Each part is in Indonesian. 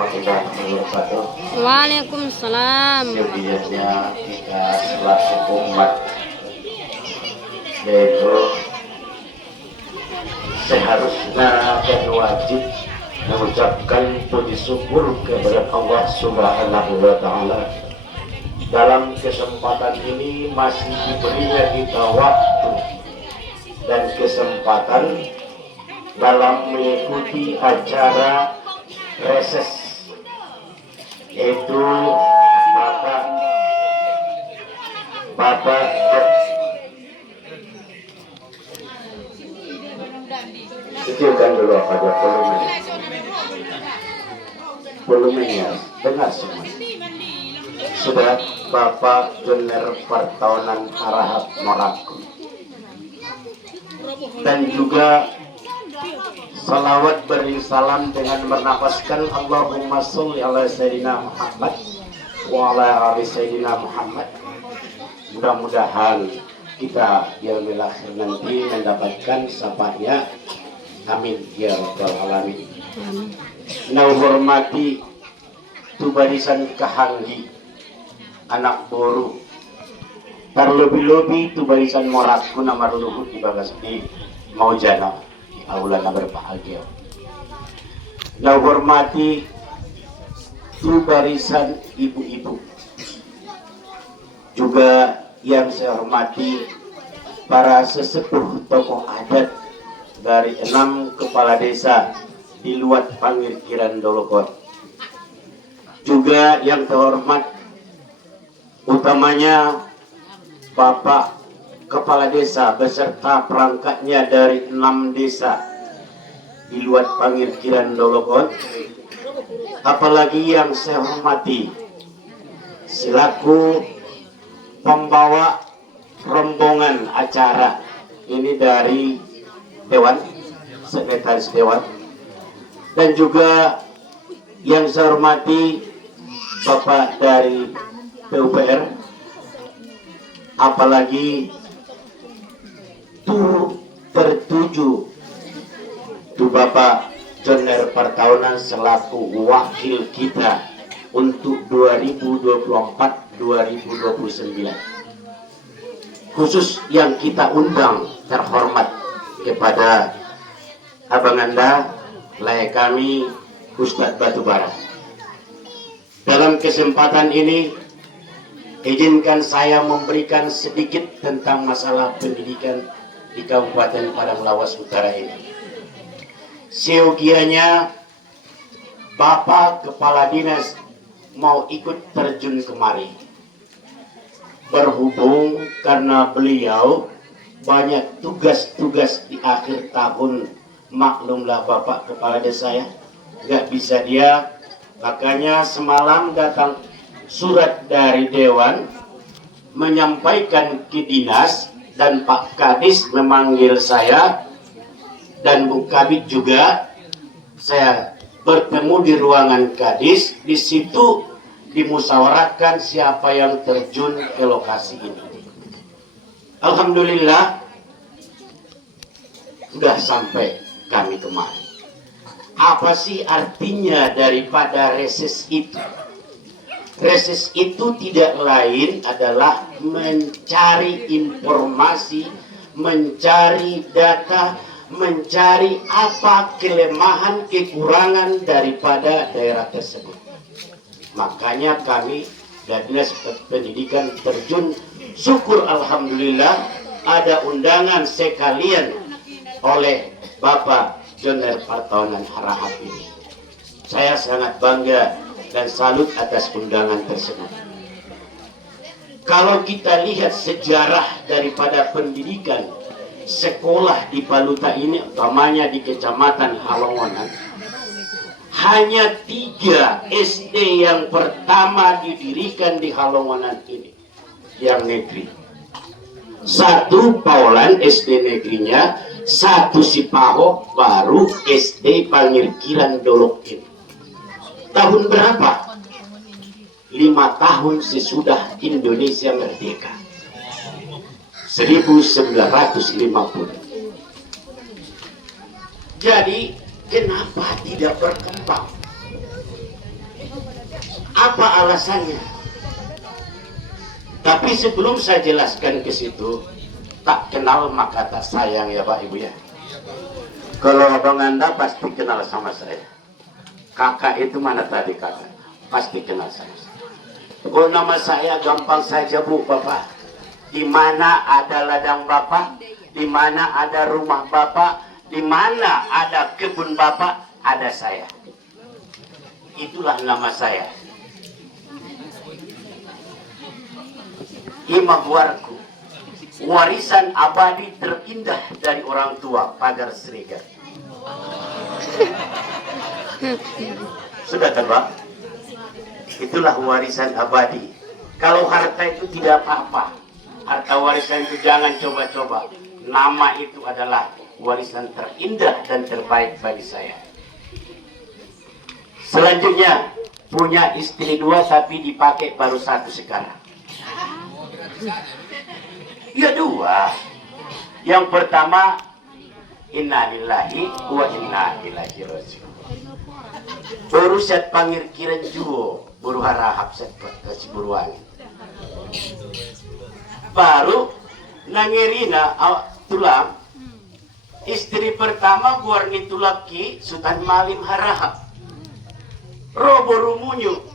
warahmatullahi wabarakatuh. Waalaikumsalam. Sebenarnya kita selaku umat yaitu seharusnya dan wajib mengucapkan puji syukur kepada Allah Subhanahu wa Ta'ala. Dalam kesempatan ini masih diberinya kita waktu dan kesempatan dalam mengikuti acara reses, yaitu Bapak kecilkan dulu apa aja volumenya dengar semua. Sudah Bapak Joner Pertahunan Harahap Moraku, dan juga salawat beri salam dengan bernapaskan Allahumma sholli ala Sayyidina Muhammad wa ala ali Sayyidina Muhammad. Mudah-mudahan kita yaumil akhir nanti mendapatkan sapanya. Amin ya rabbal alamin. Nah, hormati tu barisan kahanggi anak boru terlebih-lebih tu barisan moratku nomor luhut di bagas di mau jana di aula na berbahagia. Nah, hormati tu barisan ibu-ibu, juga yang saya hormati para sesepuh tokoh adat dari 6 kepala desa di luar Pangirkiran Dolokot, juga yang terhormat utamanya Bapak Kepala Desa beserta perangkatnya dari 6 desa di luar Pangirkiran Dolokot, apalagi yang saya hormati selaku pembawa rombongan acara ini dari Dewan, Sekretaris Dewan, dan juga yang saya hormati Bapak dari PUPR, apalagi tertuju tu Bapak Joner Pertahunan selaku wakil kita untuk 2024-2029. Khusus yang kita undang terhormat kepada Abang Anda, lai kami Ustadz Batubara. Dalam kesempatan ini, izinkan saya memberikan sedikit tentang masalah pendidikan di Kabupaten Padang Lawas Utara ini. Seyogianya Bapak Kepala Dinas mau ikut terjun kemari. Berhubung karena beliau banyak tugas-tugas di akhir tahun, maklumlah Bapak Kepala Desa ya, nggak bisa dia, makanya semalam datang surat dari Dewan menyampaikan ke dinas, dan Pak Kadis memanggil saya dan Bu Kabid juga. Saya bertemu di ruangan Kadis, di situ dimusyawarahkan siapa yang terjun ke lokasi ini. Alhamdulillah sudah sampai kami kemari. Apa sih artinya daripada reses itu? Reses itu tidak lain adalah mencari informasi, mencari data, mencari apa kelemahan, kekurangan daripada daerah tersebut. Makanya kami dari Dinas Pendidikan terjun, syukur alhamdulillah ada undangan sekalian oleh Bapak Joner Pertahunan Harahap ini. Saya sangat bangga dan salut atas undangan tersebut. Kalau kita lihat sejarah daripada pendidikan sekolah di Paluta ini, utamanya di Kecamatan Halongonan, hanya 3 SD yang pertama didirikan di Halongonan ini yang negeri. 1 Paulan SD negerinya, 1 Sipaho, baru SD Pangirkiran Dolokin. Tahun berapa? 5 tahun sesudah Indonesia merdeka, 1950. Jadi kenapa tidak berkembang? Apa alasannya? Tapi sebelum saya jelaskan ke situ, tak kenal maka tak sayang ya Pak Ibu ya. Kalau abang Anda pasti kenal sama saya. Kakak itu mana tadi kakak? Pasti kenal sama saya. Kalau nama saya gampang saja Bu Bapak. Di mana ada ladang Bapak, di mana ada rumah Bapak, di mana ada kebun Bapak, ada saya. Itulah nama saya. Imam Warku, warisan abadi terindah dari orang tua, Pagar Siregar. Sudah tebak? Itulah warisan abadi. Kalau harta itu tidak apa-apa. Harta warisan itu jangan coba-coba. Nama itu adalah warisan terindah dan terbaik bagi saya. Selanjutnya, punya istri 2 tapi dipakai baru 1 sekarang. Ya 2. Yang pertama, innalillahi wa inna ilaihi raji'un. Baru set panggil kiran juo, baru harahap set kasih buruan. Baru nangirina tulang. Istri pertama buar ni tulaki Sultan Malim harahap. Robo rumunyu.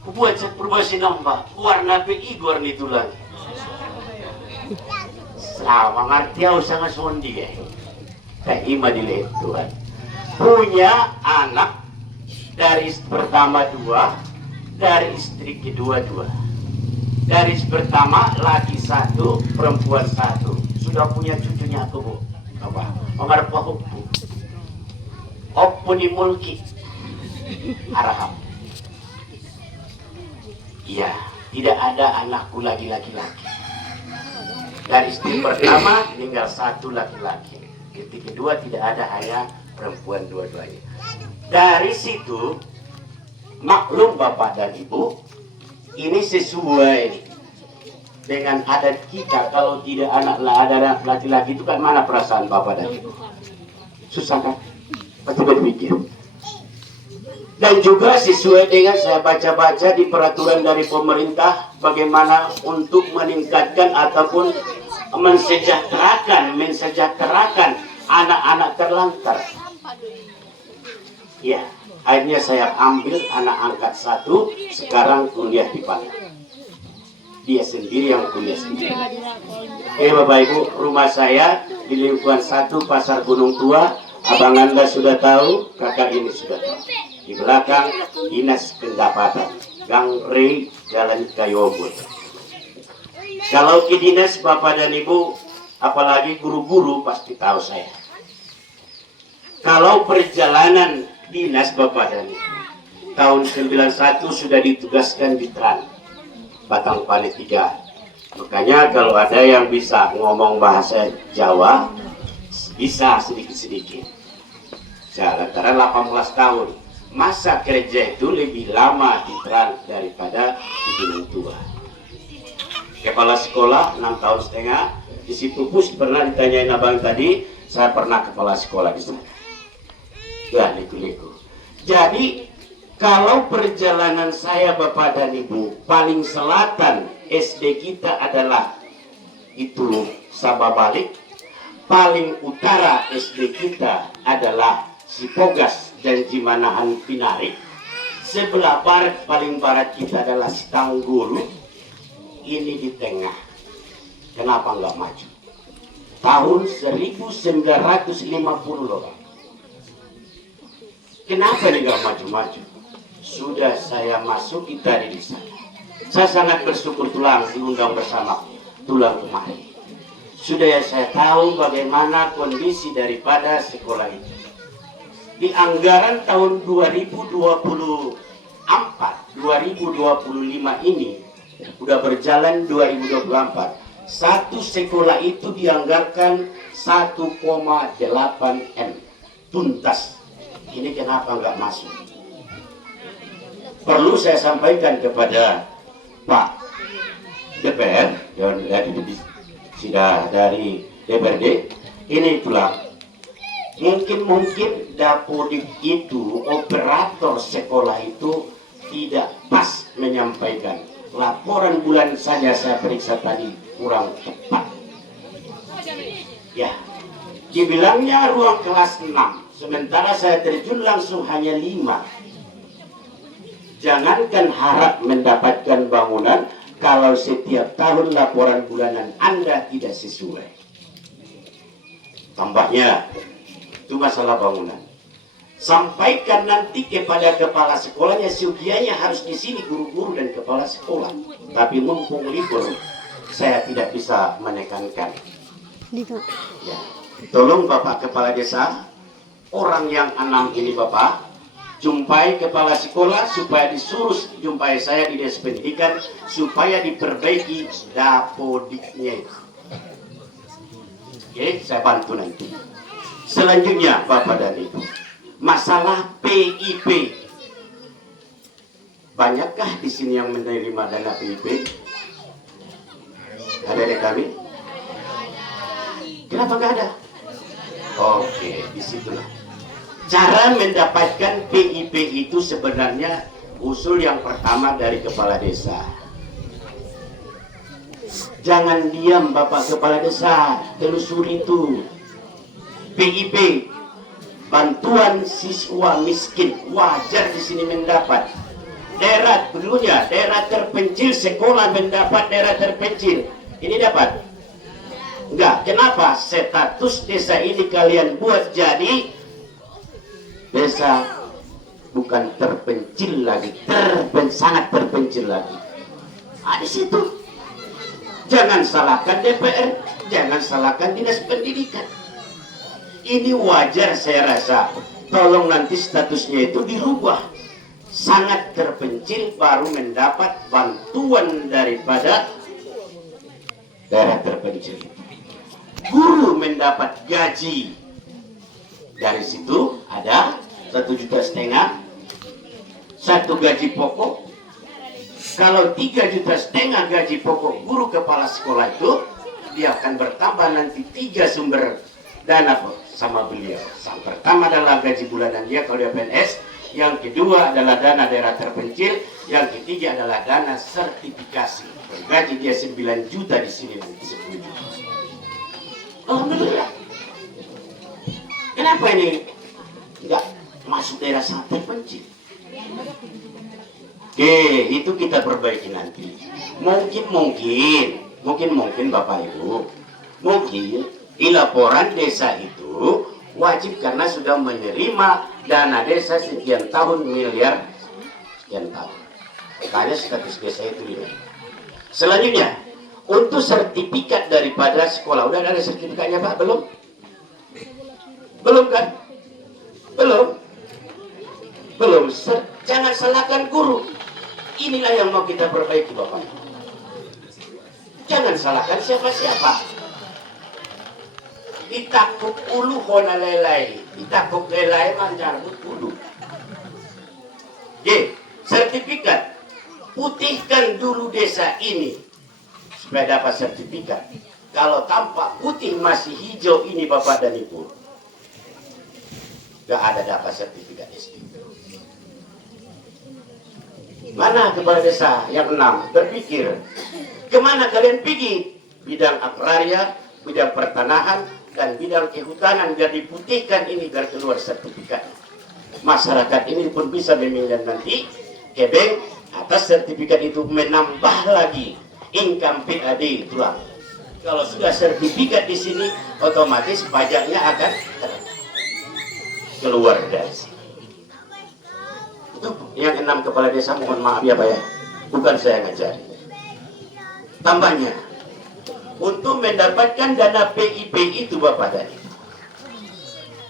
Kubuat set perbasi nambah. Buar napi igor ni tulang. Sama ngerti aku sangat sondi ya. Kayak ima dilihat Tuhan. Punya anak dari istri pertama 2, dari istri kedua 2. Dari istri pertama laki 1, perempuan 1. Sudah punya cucunya aku Bu. Apa? Mengarap aku Bu. Oppuni mulki. Araham. Iya, tidak ada anakku lagi laki-laki. Dari istri pertama tinggal 1 laki-laki. Istri kedua tidak ada, hanya perempuan 2-duanya. Dari situ maklum Bapak dan Ibu, ini sesuai dengan adat kita. Kalau tidak ada anak laki-laki itu kan mana perasaan Bapak dan Ibu? Susah kan? Pasti berpikir. Dan juga sesuai dengan saya baca-baca di peraturan dari pemerintah bagaimana untuk meningkatkan ataupun mensejahterakan anak-anak terlantar. Ya, akhirnya saya ambil anak angkat 1, sekarang kuliah di Padang. Dia sendiri yang kuliah sendiri. Bapak Ibu, rumah saya di lingkungan 1 Pasar Gunung Tua. Abang Anda sudah tahu, kakak ini sudah tahu. Di belakang Dinas Pendapatan, Gang Rey, Jalan Kayobut. Kalau ke dinas Bapak dan Ibu, apalagi guru-guru pasti tahu saya. Kalau perjalanan dinas Bapak dan Ibu, tahun 91 sudah ditugaskan di Tran, Batang Pali 3. Makanya kalau ada yang bisa ngomong bahasa Jawa, bisa sedikit-sedikit. Saya lantaran 18 tahun. Masa kerja itu lebih lama di Tran daripada di Gunung Tua. Kepala sekolah 6 tahun setengah. Di situ pus pernah ditanyain abang tadi, saya pernah kepala sekolah di sana. Ya, liku-liku. Jadi kalau perjalanan saya Bapak dan Ibu, paling selatan SD kita adalah itu Sabah Balik. Paling utara SD kita adalah Sipogas dan Jimanahan Pinarik. Sebelah barat, paling barat kita adalah Sitangguru. Ini di tengah. Kenapa nggak maju? Tahun 1950 loh. Kenapa ini nggak maju-maju? Sudah saya masuki tadi di sana. Saya sangat bersyukur tulang diundang bersama tulang kemarin. Sudah ya saya tahu bagaimana kondisi daripada sekolah itu. Di anggaran tahun 2024-2025 ini udah berjalan 2024. Satu sekolah itu dianggarkan 1,8 M tuntas. Ini kenapa nggak masuk? Perlu saya sampaikan kepada Pak DPR dan sudah dari DPRD. Ini itulah. Mungkin Dapodik itu operator sekolah itu tidak pas menyampaikan. Laporan bulan saja saya periksa tadi kurang tepat. Ya, dibilangnya ruang kelas 6, sementara saya terjun langsung hanya 5. Jangankan harap mendapatkan bangunan kalau setiap tahun laporan bulanan Anda tidak sesuai. Tambahnya, itu masalah bangunan. Sampaikan nanti kepada kepala sekolahnya, seyogianya harus di sini guru-guru dan kepala sekolah. Tapi mumpung libur, saya tidak bisa menekankan. Ya. Tolong Bapak Kepala Desa, orang yang 6 ini Bapak, jumpai kepala sekolah supaya disuruh jumpai saya di Dinas Pendidikan supaya diperbaiki dapodiknya. Oke, saya bantu nanti. Selanjutnya Bapak dan Ibu, masalah PIP. Banyakkah di sini yang menerima dana PIP? Ada di kami? Kenapa nggak ada? Oke, disitulah. Cara mendapatkan PIP itu sebenarnya usul yang pertama dari kepala desa. Jangan diam Bapak Kepala Desa, telusuri itu. PIP, bantuan siswa miskin, wajar di sini mendapat. Daerah dulunya, daerah terpencil sekolah mendapat daerah terpencil. Ini dapat? Enggak. Kenapa? Status desa ini kalian buat jadi desa bukan terpencil lagi, sangat terpencil lagi. Di situ. Jangan salahkan DPR, jangan salahkan Dinas Pendidikan. Ini wajar saya rasa. Tolong nanti statusnya itu dirubah. Sangat terpencil baru mendapat bantuan daripada daerah terpencil. Guru mendapat gaji. Dari situ ada 1,5 juta, satu gaji pokok. Kalau 3,5 juta gaji pokok guru kepala sekolah itu, dia akan bertambah nanti 3 sumber dana sama beliau. Yang pertama adalah gaji bulanan dia kalau dia PNS, yang kedua adalah dana daerah terpencil, yang ketiga adalah dana sertifikasi. Gaji dia 9 juta di sini nanti 10 juta. Alhamdulillah. Kenapa ini enggak masuk daerah sangat terpencil? Oke, itu kita perbaiki nanti. Mungkin Bapak Ibu, mungkin di laporan desa itu wajib karena sudah menerima dana desa sekian tahun miliar sekian tahun. Makanya status desa itu ini. Selanjutnya, untuk sertifikat daripada sekolah, udah ada sertifikatnya Pak? Belum? Belum kan? Belum. Jangan salahkan guru. Inilah yang mau kita perbaiki Bapak. Jangan salahkan siapa-siapa. Ditakuk ulu kona lelai, ditakuk lelai manjarbut ulu. Sertifikat. Putihkan dulu desa ini supaya dapat sertifikat. Kalau tampak putih masih hijau ini Bapak dan Ibu, gak ada dapat sertifikat SD. Mana kepala desa yang 6 berpikir, kemana kalian pergi? Bidang agraria, bidang pertanahan, dan bidang kehutanan biar diputihkan ini biar keluar sertifikat. Masyarakat ini pun bisa meminjam nanti ke bank atas sertifikat itu menambah lagi income PAD tulang. Kalau sudah sertifikat di sini, otomatis pajaknya akan keluar dari sini. Itu yang 6 kepala desa, mohon maaf ya Pak ya, bukan saya ngajari. Tambahnya, untuk mendapatkan dana PIP itu Bapak tadi,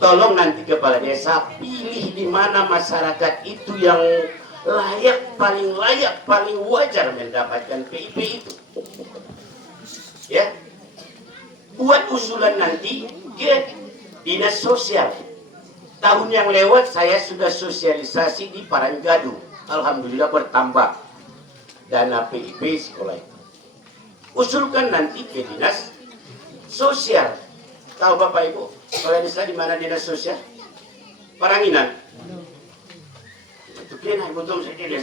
tolong nanti kepala desa pilih di mana masyarakat itu yang layak, paling wajar mendapatkan PIP itu. Ya, buat usulan nanti ke dinas sosial. Tahun yang lewat saya sudah sosialisasi di Paranggadu. Alhamdulillah bertambah dana PIP sekolah itu. Usulkan nanti ke dinas sosial. Tahu Bapak Ibu, kalau desa di mana dinas sosial? Paranginan. Itu Kena betul sekali.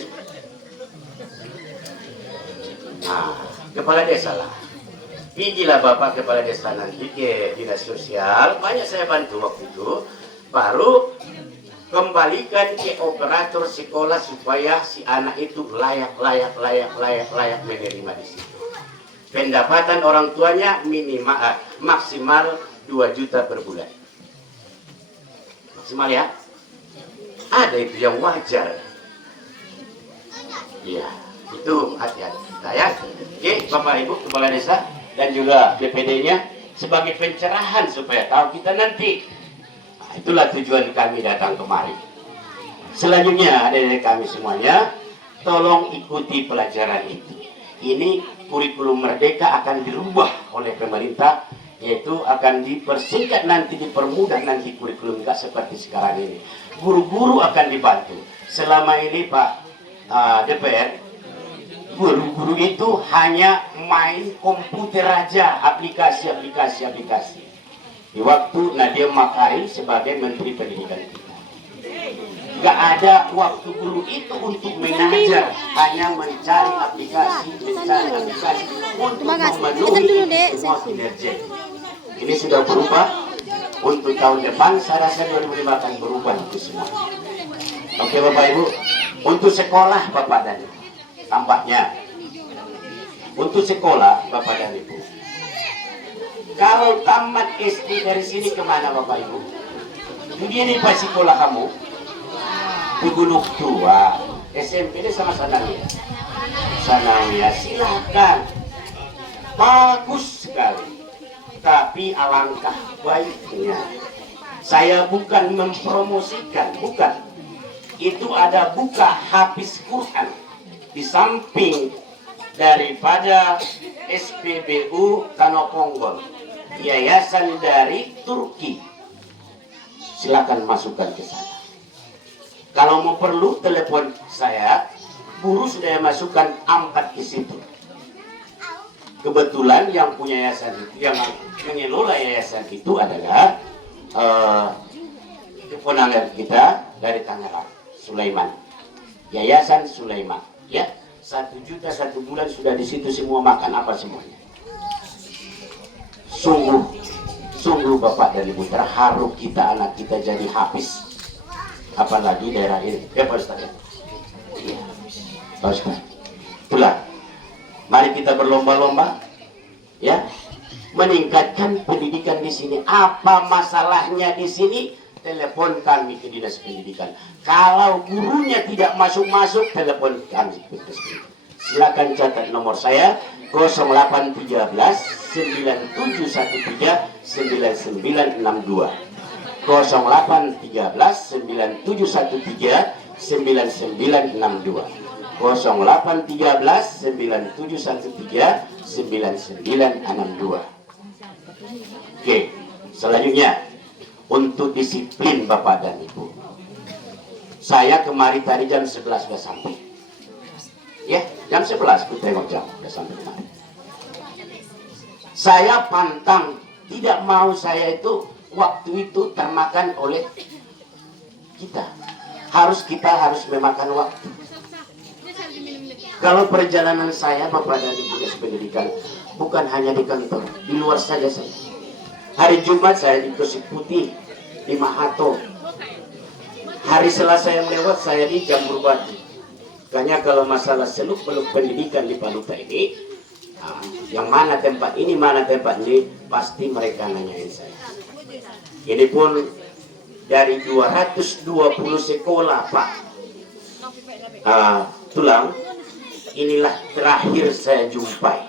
Nah, kepala desa lah. Pijilah Bapak kepala desa nanti ke dinas sosial. Banyak saya bantu waktu itu. Baru kembalikan ke operator sekolah supaya si anak itu layak menerima di situ. Pendapatan orang tuanya maksimal 2 juta per bulan. Maksimal ya. Ada itu yang wajar. Iya, itu hati-hati kita ya. Oke, Bapak Ibu kepala desa dan juga BPD-nya sebagai pencerahan supaya tahu kita nanti. Nah, itulah tujuan kami datang kemari. Selanjutnya dari kami semuanya, tolong ikuti pelajaran itu. Ini kurikulum Merdeka akan dirubah oleh pemerintah, yaitu akan dipersingkat nanti, dipermudah nanti kurikulum, nggak seperti sekarang ini. Guru-guru akan dibantu. Selama ini Pak DPR, guru-guru itu hanya main komputer aja, aplikasi. Di waktu Nadiem Makarim sebagai Menteri Pendidikan kita, nggak ada waktu guru itu untuk mengajar, hanya mencari aplikasi untuk memenuhi semua kinerja. Ini sudah berubah. Untuk tahun depan saya rasa 2005 akan berubah itu semua. Oke Bapak Ibu, untuk sekolah Bapak dan Ibu, tampaknya untuk sekolah Bapak dan Ibu, kalau tamat SD dari sini kemana Bapak Ibu? Begini Pak sekolah kamu di Gunung Tua, SMP ini sama Sanawiyah. Sanawiyah silakan, bagus sekali. Tapi alangkah baiknya, saya bukan mempromosikan, bukan. Itu ada buka hafiz Quran di samping daripada SPBU Kanoponggol, yayasan dari Turki. Silakan masukkan ke sana. Kalau mau perlu telepon saya, guru sudah masukkan 4 ke situ. Kebetulan yang punya yayasan itu, yang mengelola yayasan itu adalah keponakan kita dari Tangerang, Sulaiman, Yayasan Sulaiman. Ya, 1 juta 1 bulan sudah di situ, semua makan apa semuanya. Sungguh Bapak dan Ibu, terharu kita anak kita jadi hafiz. Apalagi daerah ini. Ya Pak Ustaz ya. Iya, Pak Ustaz. Itulah. Mari kita berlomba-lomba, ya, meningkatkan pendidikan di sini. Apa masalahnya di sini? Telepon kami ke dinas pendidikan. Kalau gurunya tidak masuk, telepon kami ke dinas pendidikan. Silakan catat nomor saya 0813 9713 9962. 0813 9713 9962. 0813 9713 9962. Oke, selanjutnya untuk disiplin Bapak dan Ibu. Saya kemari tadi jam 11 sudah sampai. Ya, jam 11 aku tengok jam sudah sampai kemari. Saya pantang, tidak mau saya itu waktu itu termakan oleh kita. Kita harus memakan waktu. Kalau perjalanan saya Bapak dan Ibu dinas pendidikan bukan hanya di kantor, di luar saja saya. Hari Jumat saya di Gresik Putih, di Mahato. Hari Selasa yang lewat saya di Jambur Batu. Makanya kalau masalah seluk-beluk pendidikan di Paluta ini, yang mana tempat ini, pasti mereka nanyain saya. Ini pun dari 220 sekolah Pak Tulang, inilah terakhir saya jumpai.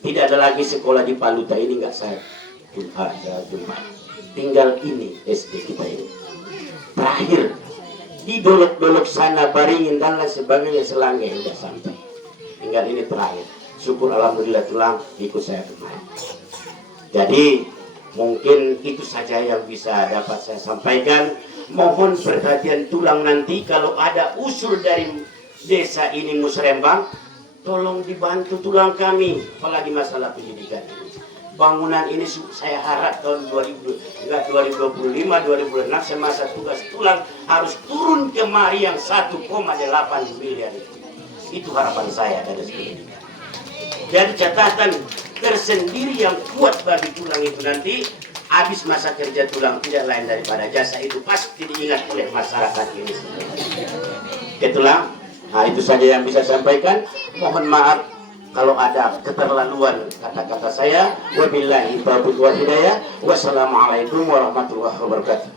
Tidak ada lagi sekolah di Paluta ini nggak saya jumpai. Tinggal ini SD kita ini. Terakhir di Dolok-Dolok sana, Baringin dan lain sebagainya, Selangge sudah sampai. Tinggal ini terakhir. Syukur alhamdulillah Tulang ikut saya kemarin. Jadi mungkin itu saja yang bisa dapat saya sampaikan. Mohon perhatian Tulang nanti kalau ada usul dari desa ini Musrembang, tolong dibantu Tulang kami, apalagi masalah pendidikan ini. bangunan ini saya harap tahun 2025, 2026 semasa tugas tulang harus turun kemari yang 1,8 miliar itu. Itu harapan saya dari sini. Jadi catatan tersendiri yang kuat bagi tulang itu nanti habis masa kerja tulang tidak lain daripada jasa itu pasti diingat oleh masyarakat ini. Tulang, nah itu saja yang bisa saya sampaikan. Mohon maaf kalau ada keterlaluan kata-kata saya. Wabillahi taufiq wal hidayah. Wassalamualaikum warahmatullahi wabarakatuh.